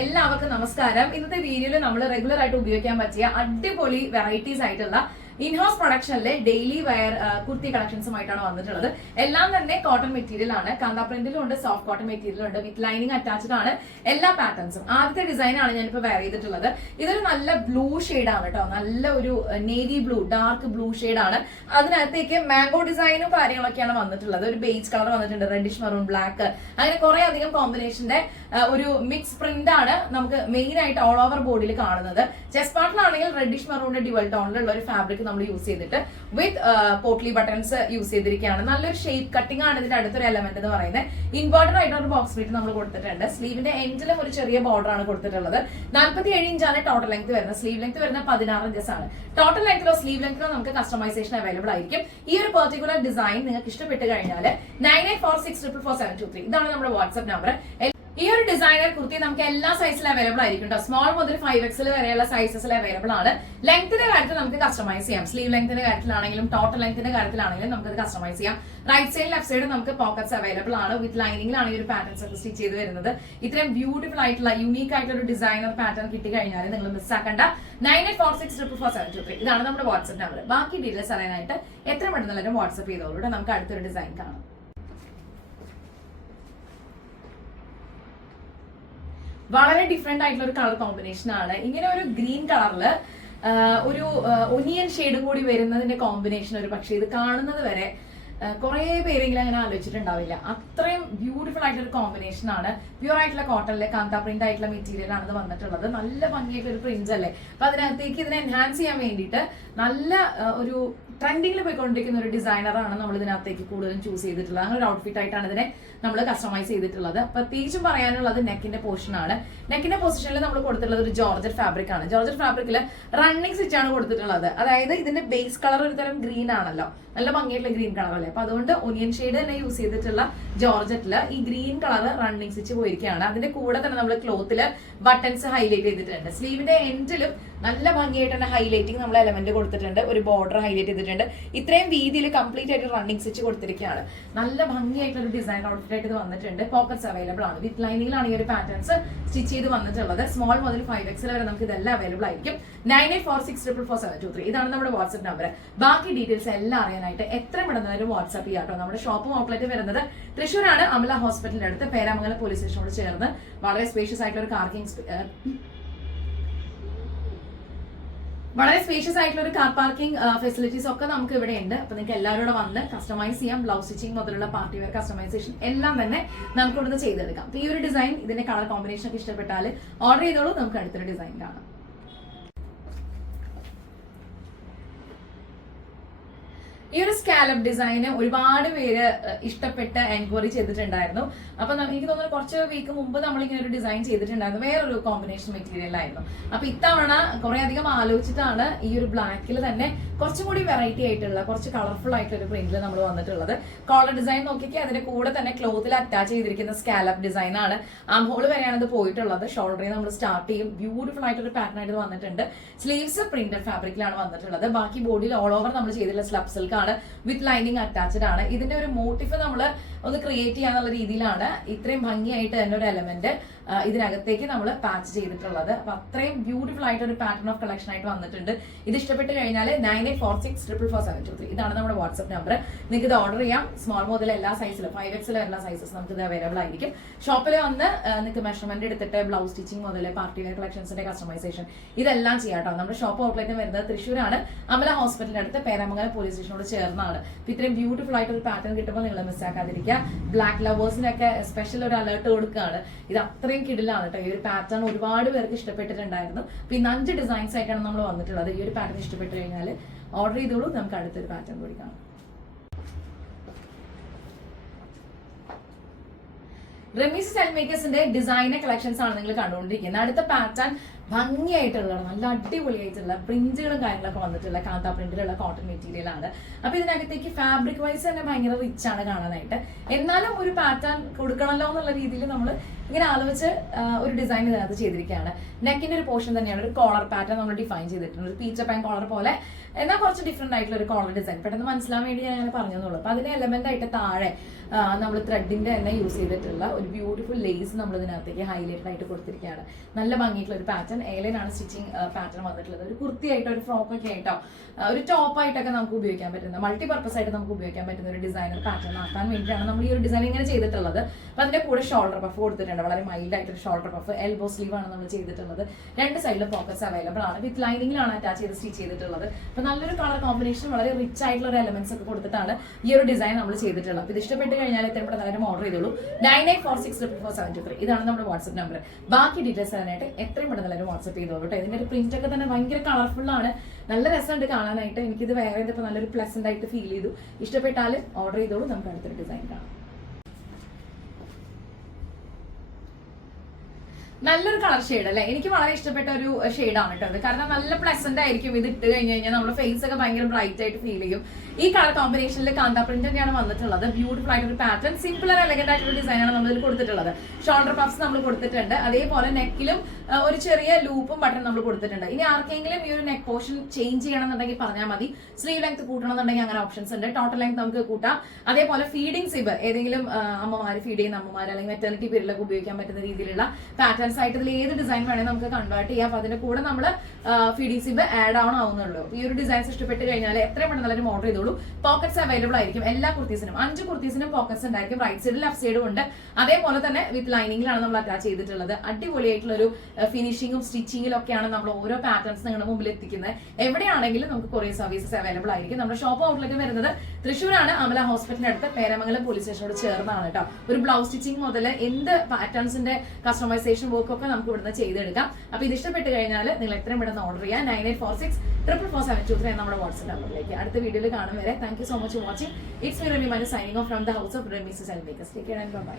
എല്ലാവർക്കും നമസ്കാരം. ഇന്നത്തെ വീഡിയോയിൽ നമ്മൾ റെഗുലർ ആയിട്ട് ഉപയോഗിക്കാൻ പറ്റിയ അടിപൊളി വെറൈറ്റീസ് ആയിട്ടുള്ള ഇൻഹൗസ് പ്രൊഡക്ഷനിലെ ഡെയിലി വെയർ കുർത്തി കളക്ഷൻസുമായിട്ടാണ് വന്നിട്ടുള്ളത്. എല്ലാം തന്നെ കോട്ടൺ മെറ്റീരിയൽ ആണ്. കാന്താ പ്രിന്റിലും ഉണ്ട് സോഫ്റ്റ് കോട്ടൺ മെറ്റീരിയൽ ഉണ്ട് വിത്ത് ലൈനിങ് അറ്റാച്ച്ഡ് ആണ്. എല്ലാ പാറ്റേൺസും ആദ്യത്തെ ഡിസൈൻ ആണ് ഞാനിപ്പോൾ വെയർ ചെയ്തിട്ടുള്ളത്. ഇതൊരു നല്ല ബ്ലൂ ആണ് കേട്ടോ. നല്ല ഒരു നേവി ബ്ലൂ ഡാർക്ക് ബ്ലൂ ആണ്. അതിനകത്തേക്ക് മാംഗോ ഡിസൈനും കാര്യങ്ങളൊക്കെയാണ് വന്നിട്ടുള്ളത്. ഒരു ബേസ് കളർ വന്നിട്ടുണ്ട് റെഡിഷ് മെറൂൺ ബ്ലാക്ക് അങ്ങനെ കുറെ അധികം കോമ്പിനേഷന്റെ ഒരു മിക്സ് പ്രിന്റ് ആണ് നമുക്ക് മെയിൻ ആയിട്ട് ഓൾ ഓവർ ബോഡിയിൽ കാണുന്നത്. ചെസ്റ്റ് പാർട്ടിലാണെങ്കിൽ റെഡിഷ് മെറൂണിന്റെ ഡിവൽ ടോണിലുള്ള ഒരു ഫാബ്രിക് നമ്മൾ യൂസ് ചെയ്തിട്ട്. വിത്ത് പോട്ട്ലി ബട്ടൺസ് യൂസ് ചെയ്തിരിക്കുകയാണ്. നല്ലൊരു ഷേപ്പ് കട്ടിംഗ് ആണ് ഇതിന്റെ അടുത്തൊരു എലമെന്റ് എന്ന് പറയുന്നത്. ഇൻവേർട്ടർ ആയിട്ടുള്ള ഒരു ബോക്സ് ബീറ്റ് നമ്മൾ കൊടുത്തിട്ടുണ്ട്. സ്ലീവിന്റെ എൻഡിലും ഒരു ചെറിയ ബോർഡർ ആണ് കൊടുത്തിട്ടുള്ളത്. നാൽപ്പത്തി ഏഴ് ഇഞ്ചാണ് ടോട്ടൽ ലെങ്ത് വരുന്നത്. സ്ലീവ് ലെങ്ത് വരുന്നത് പതിനാറ് ഇഞ്ചസ് ആണ്. ടോട്ടൽ ലെങ്ത്തിലോ സ്ലീവ് ലെങ്ത്തിലോ നമുക്ക് കസ്റ്റമൈസേഷൻ അവൈലബിൾ ആയിരിക്കും. ഈ ഒരു പെർട്ടിക്കുലർ ഡിസൈൻ നിങ്ങൾക്ക് ഇഷ്ടപ്പെട്ട് കഴിഞ്ഞാൽ nine eight four six triple four seven two three ഇതാണ് നമ്മുടെ വാട്സ്ആപ്പ് നമ്പർ ഈ ഒരു ഡിസൈനർ കുർത്തി നമുക്ക് എല്ലാ സൈസിലും അവൈലബിൾ ആയിരിക്കും കേട്ടോ സ്മോൾ മുതൽ ഫൈവ് എക്സിൽ വരെയുള്ള സൈസസിൽ അവൈലബിൾ ആണ്. ലെങ്ത്തിന്റെ കാര്യത്തിൽ നമുക്ക് കസ്റ്റമൈസ് ചെയ്യാം. സ്ലീവ് ലെങ്ത്തിന്റെ കാര്യത്തിലാണെങ്കിലും ടോട്ടൽ ലെങ്ത്തിന്റെ കാര്യത്തിലാണെങ്കിലും നമുക്ക് കസ്റ്റമൈസ് ചെയ്യാം. റൈറ്റ് സൈഡ് ലെഫ്റ്റ് സൈഡ് നമുക്ക് പോക്കറ്റ്സ് അവൈലബിൾ ആണ്. വിത്ത് ലൈനിങ്ങിലാണ് ഈ ഒരു പാറ്റേൺസ് ഒക്കെ സ്റ്റിച്ച് ചെയ്ത് വരുന്നത്. ഇത്രയും ബ്യൂട്ടിഫുൾ ആയിട്ടുള്ള യൂണീക്ക് ആയിട്ടുള്ള ഒരു ഡിസൈനർ പാറ്റേൺ കിട്ടി കഴിഞ്ഞാൽ നിങ്ങൾ മിസ്സാക്കേണ്ട nine eight four six triple four seven two three ഇതാണ് നമ്മുടെ വാട്സ്ആപ്പ് നമ്പർ ബാക്കി ഡീറ്റെയിൽസ് അറിയാനായിട്ട് എത്ര പെട്ടെന്നുള്ളവരും വാട്സ്ആപ്പ് ചെയ്തോളൂ നമുക്ക് അടുത്തൊരു ഡിസൈൻ കാണാം. വളരെ ഡിഫറെന്റ് ആയിട്ടുള്ള ഒരു കളർ കോമ്പിനേഷൻ ആണ്. ഇങ്ങനെ ഒരു ഗ്രീൻ കളറിൽ ഒരു ഒനിയൻ ഷെയ്ഡും കൂടി വരുന്നതിന്റെ കോമ്പിനേഷൻ ഒരു പക്ഷേ ഇത് കാണുന്നത് വരെ കുറെ പേരെങ്കിലും അങ്ങനെ ആലോചിച്ചിട്ടുണ്ടാവില്ല. അത്രയും ബ്യൂട്ടിഫുൾ ആയിട്ടുള്ള ഒരു കോമ്പിനേഷൻ ആണ്. പ്യൂർ ആയിട്ടുള്ള കോട്ടണിലെ കാന്ത പ്രിന്റ് ആയിട്ടുള്ള മെറ്റീരിയൽ ആണ് ഇത് വന്നിട്ടുള്ളത്. നല്ല ഭംഗിയായിട്ടുള്ള ഒരു പ്രിന്റ് അല്ലേ? അപ്പൊ അതിനകത്തേക്ക് ഇതിനെ എൻഹാൻസ് ചെയ്യാൻ വേണ്ടിയിട്ട് നല്ല ഒരു ട്രെൻഡിങ്ങിൽ പോയിക്കൊണ്ടിരിക്കുന്ന ഒരു ഡിസൈനറാണ് നമ്മൾ ഇതിനകത്തേക്ക് കൂടുതലും ചൂസ് ചെയ്തിട്ടുള്ളത്. അങ്ങനെ ഒരു ഔട്ട്ഫിറ്റ് ആയിട്ടാണ് ഇതിനെ നമ്മൾ കസ്റ്റമൈസ് ചെയ്തിട്ടുള്ളത്. പ്രത്യേകിച്ചും പറയാനുള്ളത് നെക്കിന്റെ പോർഷൻ ആണ്. നെക്കിന്റെ പൊസിഷനിൽ നമ്മൾ കൊടുത്തിട്ടുള്ളത് ഒരു ജോർജറ്റ് ഫാബ്രിക് ആണ്. ജോർജറ്റ് ഫാബ്രിക്കിൽ റണ്ണിങ് സ്റ്റിച്ച് ആണ് കൊടുത്തിട്ടുള്ളത്. അതായത് ഇതിന്റെ ബേസ് കളർ ഒരു തരം ഗ്രീൻ ആണല്ലോ. നല്ല ഭംഗിയായിട്ടുള്ള ഗ്രീൻ കളർ അല്ലേ? അപ്പൊ അതുകൊണ്ട് ഒനിയൻ ഷെയ്ഡ് തന്നെ യൂസ് ചെയ്തിട്ടുള്ള ജോർജറ്റിൽ ഈ ഗ്രീൻ കളർ റണ്ണിങ് സ്റ്റിച്ച് പോയിരിക്കുകയാണ്. അതിന്റെ കൂടെ തന്നെ നമ്മൾ ക്ലോത്തിൽ ബട്ടൺസ് ഹൈലൈറ്റ് ചെയ്തിട്ടുണ്ട്. സ്ലീവിന്റെ എൻഡിലും നല്ല ഭംഗിയായിട്ട് തന്നെ ഹൈലൈറ്റിംഗ് നമ്മൾ എലമെന്റ് കൊടുത്തിട്ടുണ്ട്. ഒരു ബോർഡർ ഹൈലൈറ്റ് ചെയ്തിട്ടുണ്ട്. ഇത്രയും വീതിയിൽ കംപ്ലീറ്റ് ആയിട്ട് റണ്ണിങ് സ്റ്റിച്ച് കൊടുത്തിരിക്കുകയാണ്. നല്ല ഭംഗിയായിട്ടുള്ള ഒരു ഡിസൈൻ ഔട്ട്ഫിറ്റ് ആയിട്ട് വന്നിട്ടുണ്ട്. പോക്കറ്റ്സ് അവൈലബിൾ ആണ്. വിത്ത് ലൈനിങ്ങിലാണ് ഈ ഒരു പാറ്റേൺസ് സ്റ്റിച്ച് ചെയ്ത് വന്നിട്ടുള്ളത്. സ്മോൾ മുതൽ ഫൈവ് എക്സിൽ വരെ നമുക്ക് ഇതെല്ലാം അവൈലബിൾ ആയിരിക്കും. Nine eight four six triple four seven two three ഇതാണ് നമ്മുടെ വാട്സ്ആപ്പ് നമ്പർ ബാക്കി ഡീറ്റെയിൽസ് എല്ലാം അറിയാനായിട്ട് എത്ര പെടുന്നവരും വാട്സ്ആപ്പ് ചെയ്യാം നമ്മുടെ ഷോപ്പും ഔട്ട്ലെറ്റ് വരുന്നത് തൃശ്ശൂരാണ്. അമല ഹോസ്പിറ്റലിന്റെ അടുത്ത്. പേരാമംഗലം പോലീസ് സ്റ്റേഷനോട് ചേർന്ന് വളരെ സ്പേഷ്യസ് ആയിട്ടുള്ള ഒരു പാർക്കിംഗ് വളരെ സ്പേഷ്യസ് ആയിട്ടുള്ള ഒരു കാർ പാർക്കിംഗ് ഫെസിലിറ്റീസ് ഒക്കെ നമുക്ക് ഇവിടെ ഉണ്ട്. അപ്പൊ നിങ്ങൾക്ക് എല്ലാവരോടും വന്ന് കസ്റ്റമൈസ് ചെയ്യാം. ബ്ലൗസ് സ്റ്റിച്ചിങ് മുതലുള്ള പാർട്ടി വെയർ കസ്റ്റമൈസേഷൻ എല്ലാം തന്നെ നമുക്ക് ഇവിടുന്ന് ചെയ്തെടുക്കാം. ഈ ഒരു ഡിസൈൻ ഇതിന്റെ കളർ കോമ്പിനേഷൻ ഒക്കെ ഇഷ്ടപ്പെട്ടാൽ ഓർഡർ ചെയ്തോളൂ. നമുക്ക് അടുത്തൊരു ഡിസൈൻ കാണാം. ഈ ഒരു സ്കാലപ്പ് ഡിസൈന് ഒരുപാട് പേര് ഇഷ്ടപ്പെട്ട് എൻക്വയറി ചെയ്തിട്ടുണ്ടായിരുന്നു. അപ്പൊ എനിക്ക് തോന്നുന്നു കുറച്ച് വീക്ക് മുമ്പ് നമ്മൾ ഇങ്ങനെ ഒരു ഡിസൈൻ ചെയ്തിട്ടുണ്ടായിരുന്നു. വേറൊരു കോമ്പിനേഷൻ മെറ്റീരിയൽ ആയിരുന്നു. അപ്പൊ ഇത്തവണ കുറെ അധികം ആലോചിച്ചിട്ടാണ് ഈ ഒരു ബ്ലാക്കിൽ തന്നെ കുറച്ചും കൂടി വെറൈറ്റി ആയിട്ടുള്ള കുറച്ച് കളർഫുൾ ആയിട്ടുള്ള ഒരു പ്രിന്റിൽ നമ്മൾ വന്നിട്ടുള്ളത്. കോളർ ഡിസൈൻ നോക്കിയൊക്കെ അതിന്റെ കൂടെ തന്നെ ക്ലോത്തിൽ അറ്റാച്ച് ചെയ്തിരിക്കുന്ന സ്കാലപ്പ് ഡിസൈൻ ആണ്. ആം ഹോൾ വരെയാണ് ഇത് പോയിട്ടുള്ളത്. ഷോൾഡറിൽ നമ്മൾ സ്റ്റാർട്ട് ചെയ്യും. ബ്യൂട്ടിഫുൾ ആയിട്ടൊരു പാറ്റേൺ ആയിട്ട് വന്നിട്ടുണ്ട്. സ്ലീവ്സ് പ്രിന്റഡ് ഫാബ്രിക്കിലാണ് വന്നിട്ടുള്ളത്. ബാക്കി ബോഡിയിൽ ഓൾ ഓവർ നമ്മൾ ചെയ്തിട്ടുള്ള സ്ലബ് ആണ് വിത്ത് ലൈനിങ് അറ്റാച്ച്ഡ് ആണ്. ഇതിന്റെ ഒരു മോട്ടിഫ് നമ്മൾ ഒന്ന് ക്രിയേറ്റ് ചെയ്യാന്നുള്ള രീതിയിലാണ് ഇത്രയും ഭംഗിയായിട്ട് തന്നെ ഒരു എലമെന്റ് ഇതിനകത്തേക്ക് നമ്മൾ പാച്ച് ചെയ്തിട്ടുള്ളത്. അപ്പൊ അത്രയും ബ്യൂട്ടിഫുൾ ആയിട്ട് ഒരു പാറ്റേൺ ഓഫ് കളക്ഷൻ ആയിട്ട് വന്നിട്ടുണ്ട്. ഇത് ഇഷ്ടപ്പെട്ട് കഴിഞ്ഞാൽ nine eight four six triple four seven two three ഇതാണ് നമ്മുടെ വാട്സ്ആപ്പ് നമ്പർ നിങ്ങൾക്ക് ഇത് ഓർഡർ ചെയ്യാം. സ്മോൾ മോഡൽ എല്ലാ സൈസിലും ഫൈവ് എക്സിലും എല്ലാ സൈസസ് നമുക്ക് ഇത് അവൈലബിൾ ആയിരിക്കും. ഷോപ്പിൽ വന്ന് നിങ്ങൾക്ക് മെഷർമെന്റ് എടുത്തിട്ട് ബ്ലൗസ് സ്റ്റിച്ചിങ് മുതൽ പാർട്ടി വെയർ കളക്ഷൻസിന്റെ കസ്റ്റമൈസേഷൻ ഇതെല്ലാം ചെയ്യാം കേട്ടോ നമ്മുടെ ഷോപ്പ് ഔട്ട്ലെറ്റ് വരുന്നത് തൃശ്ശൂരാണ്. അമല ഹോസ്പിറ്റലിന്റെ അടുത്ത് പേരാമംഗലം പോലീസ് സ്റ്റേഷനോട് ചേർന്നാണ്. അപ്പൊ ഇത്രയും ബ്യൂട്ടിഫുൾ ആയിട്ട് ഒരു പാറ്റേൺ കിട്ടുമ്പോൾ നിങ്ങൾ മിസ്സാക്കാതിരിക്കുക ബ്ലാക്ക് ലവേഴ്സിനൊക്കെ സ്പെഷ്യൽ ഒരു അലേർട്ട് കൊടുക്കുകയാണ്. ഇത് അത്രയും കിടിലാണ് കേട്ടോ ഈ ഒരു പാറ്റേൺ ഒരുപാട് പേർക്ക് ഇഷ്ടപ്പെട്ടിട്ടുണ്ടായിരുന്നു. അപ്പൊ ഇന്ന് അഞ്ച് ഡിസൈൻസ് ആയിട്ടാണ് നമ്മൾ വന്നിട്ടുള്ളത്. ഈ ഒരു പാറ്റേൺ ഇഷ്ടപ്പെട്ട് കഴിഞ്ഞാൽ ഓർഡർ ചെയ്തോളൂ. നമുക്ക് അടുത്തൊരു പാറ്റേൺ കൂടി കാണാം. റെമീസ് സെൽമേക്കേഴ്സിന്റെ മേക്കേഴ്സിന്റെ ഡിസൈനർ കളക്ഷൻസ് ആണ് നിങ്ങൾ കണ്ടുകൊണ്ടിരിക്കുന്നത്. അടുത്ത പാറ്റേൺ ഭംഗിയായിട്ടുള്ള നല്ല അടിപൊളിയായിട്ടുള്ള പ്രിന്റുകളും കാര്യങ്ങളൊക്കെ വന്നിട്ടുള്ള കാന്ത പ്രിന്റിലുള്ള കോട്ടൺ മെറ്റീരിയൽ ആണ്. അപ്പൊ ഇതിനകത്തേക്ക് ഫാബ്രിക് വൈസ് തന്നെ ഭയങ്കര റിച്ച് ആണ് കാണാനായിട്ട്. എന്നാലും ഒരു പാറ്റേൺ കൊടുക്കണമല്ലോ എന്നുള്ള രീതിയിൽ നമ്മൾ ഇങ്ങനെ ആലോചിച്ച് ഒരു ഡിസൈൻ ഇതിനകത്ത് ചെയ്തിരിക്കുകയാണ്. നെക്കിന്റെ ഒരു പോർഷൻ തന്നെയാണ്. ഒരു കോളർ പാറ്റേൺ നമ്മൾ ഡിഫൈൻ ചെയ്തിട്ടുണ്ട്. ഒരു പീച്ച പാൻ കോളർ പോലെ. എന്നാൽ കുറച്ച് ഡിഫറെന്റ് ആയിട്ടുള്ള ഒരു കോളർ ഡിസൈൻ പെട്ടെന്ന് മനസ്സിലാൻ വേണ്ടി ഞാൻ അങ്ങനെ അപ്പൊ അതിന് എലമെന്റ് ആയിട്ട് താഴെ നമ്മൾ ത്രെഡിന്റെ തന്നെ യൂസ് ചെയ്തിട്ടുള്ള ഒരു ബ്യൂട്ടിഫുൾ ലേസ് നമ്മൾ ഇതിനകത്തേക്ക് ഹൈലൈറ്റഡ് ആയിട്ട് കൊടുത്തിരിക്കുകയാണ്. നല്ല ഭംഗിയിട്ടുള്ള ഒരു പാറ്റേൺ ഏലനാണ് സ്റ്റിച്ചിങ് പാറ്റേൺ വന്നിട്ടുള്ളത്. ഒരു കുർത്തിയായിട്ടോ ഒരു ഫ്രോക്ക് ഒക്കെ ആയിട്ടോ ഒരു ടോപ്പ് ആയിട്ടൊക്കെ നമുക്ക് ഉപയോഗിക്കാൻ പറ്റുന്ന മൾട്ടി പർപ്പസ് ആയിട്ട് നമുക്ക് ഉപയോഗിക്കാൻ പറ്റുന്ന ഒരു ഡിസൈനർ പാറ്റേൺ ആക്കാൻ വേണ്ടിയിട്ടാണ് നമ്മൾ ഈ ഒരു ഡിസൈൻ ഇങ്ങനെ ചെയ്തിട്ടുള്ളത്. അപ്പൊ അതിന്റെ കൂടെ ഷോൾഡർ പഫ് കൊടുത്തിട്ടുണ്ട്. വളരെ mild shoulder puff elbow sleeve ആണ് നമ്മൾ ചെയ്തിട്ടുള്ളത്. രണ്ട് സൈഡിലും പോക്കറ്റ്സ് അവൈലബിൾ ആണ്. വിത്ത് ലൈനിങ്ങിലാണ് അറ്റാച്ച് ചെയ്ത് സ്റ്റിച്ച് ചെയ്തിട്ടുള്ളത്. അപ്പൊ നല്ലൊരു കളർ കോമ്പിനേഷൻ വളരെ റിച്ച് ആയിട്ടുള്ള ഒരു എലമെന്റ്സ് ഒക്കെ കൊടുത്തിട്ടാണ് ഈ ഒരു ഡിസൈൻ നമ്മൾ ചെയ്തിട്ടുള്ളത്. അപ്പൊ ഇത് ഇഷ്ടപ്പെട്ട് കഴിഞ്ഞാൽ എത്ര പെട്ടെന്ന് എല്ലാവരും ഓർഡർ ചെയ്തോളൂ. Nine eight four six triple four seven two three ഇതാണ് നമ്മുടെ വാട്സ്ആപ്പ് നമ്പർ ബാക്കി ഡീറ്റെയിൽസ് അതിനായിട്ട് എത്രയും പെട്ടെന്ന് എല്ലാവരും വാട്സ്ആപ്പ് ചെയ്തോളൂ കേട്ടോ. ഇതിന്റെ ഒരു പ്രിന്റ് ഒക്കെ തന്നെ ഭയങ്കര കളർഫുൾ ആണ്. നല്ല രസമുണ്ട് കാണാനായിട്ട്. എനിക്കിത് വേറെ ഇതിപ്പോൾ നല്ലൊരു പ്ലസന്റ് ആയിട്ട് ഫീൽ ചെയ്തു. ഇഷ്ടപ്പെട്ടാൽ ഓർഡർ ചെയ്തോളൂ. നമുക്ക് അടുത്തൊരു ഡിസൈൻ കാണാം. നല്ലൊരു കളർ ഷെയ്ഡ് അല്ലേ? എനിക്ക് വളരെ ഇഷ്ടപ്പെട്ട ഒരു ഷെയ്ഡാണ് കേട്ടോ ഇത്. കാരണം നല്ല പ്ലസന്റ് ആയിരിക്കും ഇത് ഇട്ട് കഴിഞ്ഞ് കഴിഞ്ഞാൽ നമ്മുടെ ഫേസ് ഒക്കെ ഭയങ്കര ബ്രൈറ്റ് ആയിട്ട് ഫീൽ ചെയ്യും. ഈ കളർ കോമ്പിനേഷനിൽ കാന്ത പ്രിന്റ് തന്നെയാണ് വന്നിട്ടുള്ളത്. ബ്യൂട്ടിഫുൾ ആയിട്ടൊരു പാറ്റേൺ സിമ്പിൾ ആൻഡ് എലഗന്റ് ആയിട്ടുള്ള ഡിസൈനാണ് നമ്മൾ ഇതിൽ കൊടുത്തിട്ടുള്ളത്. ഷോൾഡർ പഫ്സ് നമ്മൾ കൊടുത്തിട്ടുണ്ട്. അതേപോലെ നെക്കിലും ഒരു ചെറിയ ലൂപ്പും ബട്ടൺ നമ്മൾ കൊടുത്തിട്ടുണ്ട്. ഇനി ആർക്കെങ്കിലും ഈ ഒരു നെക്ക് പോർഷൻ ചേഞ്ച് ചെയ്യണമെന്നുണ്ടെങ്കിൽ പറഞ്ഞാൽ മതി. സ്ലീവ് ലെങ്ത് കൂട്ടണമെന്നുണ്ടെങ്കിൽ അങ്ങനെ ഓപ്ഷൻസ് ഉണ്ട്. ടോട്ടൽ ലെങ്ത് നമുക്ക് കൂട്ടാം. അതേപോലെ ഫീഡിംഗ് സിബർ ഏതെങ്കിലും അമ്മമാർ ഫീഡ് ചെയ്യുന്ന അമ്മമാർ അല്ലെങ്കിൽ മെറ്റേണിറ്റി പീരീഡിലൊക്കെ ഉപയോഗിക്കാൻ പറ്റുന്ന രീതിയിലുള്ള പാറ്റേൺസ് ആയിട്ട് ഇതിൽ ഏത് ഡിസൈൻ വേണമെങ്കിൽ നമുക്ക് കൺവേർട്ട് ചെയ്യാം. അപ്പൊ അതിന്റെ കൂടെ നമ്മൾ ഫീഡിംഗ് സിബ് ആഡ് ഓൺ ആവുന്നുള്ളൂ. ഈ ഒരു ഡിസൈൻസ് ഇഷ്ടപ്പെട്ട് കഴിഞ്ഞാൽ എത്രയും പെട്ടെന്ന് നല്ലൊരു ഓർഡർ ചെയ്തോളൂ. പോക്കറ്റ്സ് അവൈലബിൾ ആയിരിക്കും എല്ലാ കുർത്തീസിനും. അഞ്ച് കുർത്തീസിനും പോക്കറ്റ്സ് ഉണ്ടായിരിക്കും. റൈറ്റ് സൈഡിൽ ലെഫ്റ്റ് സൈഡും ഉണ്ട്. അതേപോലെ തന്നെ വിത്ത് ലൈനിങ്ങിലാണ് നമ്മൾ അറ്റാച്ച് ചെയ്തിട്ടുള്ളത്. അടിപൊളിയായിട്ടുള്ള ഒരു ഫിനിഷിങ്ങും സ്റ്റിച്ചിങ്ങിലും ഒക്കെയാണ് നമ്മൾ ഓരോ പാറ്റേൺസ് നിങ്ങളുടെ മുമ്പിൽ എത്തിക്കുന്നത്. എവിടെയാണെങ്കിലും നമുക്ക് കുറേ സർവീസസ് അവൈലബിൾ ആയിരിക്കും. നമ്മുടെ ഷോപ്പ് ഔട്ട്ലെറ്റ് വരുന്നത് തൃശ്ശൂരാണ്. അമല ഹോസ്പിറ്റലിന്റെ അടുത്ത് പേരമംഗലം പോലീസ് സ്റ്റേഷനോട് ചേർന്നാണ് കേട്ടോ. ഒരു ബ്ലൗസ് സ്റ്റിച്ചിങ് മുതൽ എന്ത് പാറ്റേൺസിന്റെ കസ്റ്റമൈസേഷൻ വർക്ക് ഒക്കെ നമുക്ക് ഇവിടുന്ന് ചെയ്തെടുക്കാം. അപ്പൊ ഇത് ഇഷ്ടപ്പെട്ട് കഴിഞ്ഞാൽ നിങ്ങൾ എത്രയും പെട്ടെന്ന് ഓർഡർ ചെയ്യാം. Nine eight four six triple four seven two three നമ്മുടെ വാട്സ്ആപ്പ് നമ്പറിലേക്ക് അടുത്ത വീഡിയോയിൽ കാണും വരെ. Thank you so much watching it's me Remi Manu signing off from the house of Remees cell makers take care and bye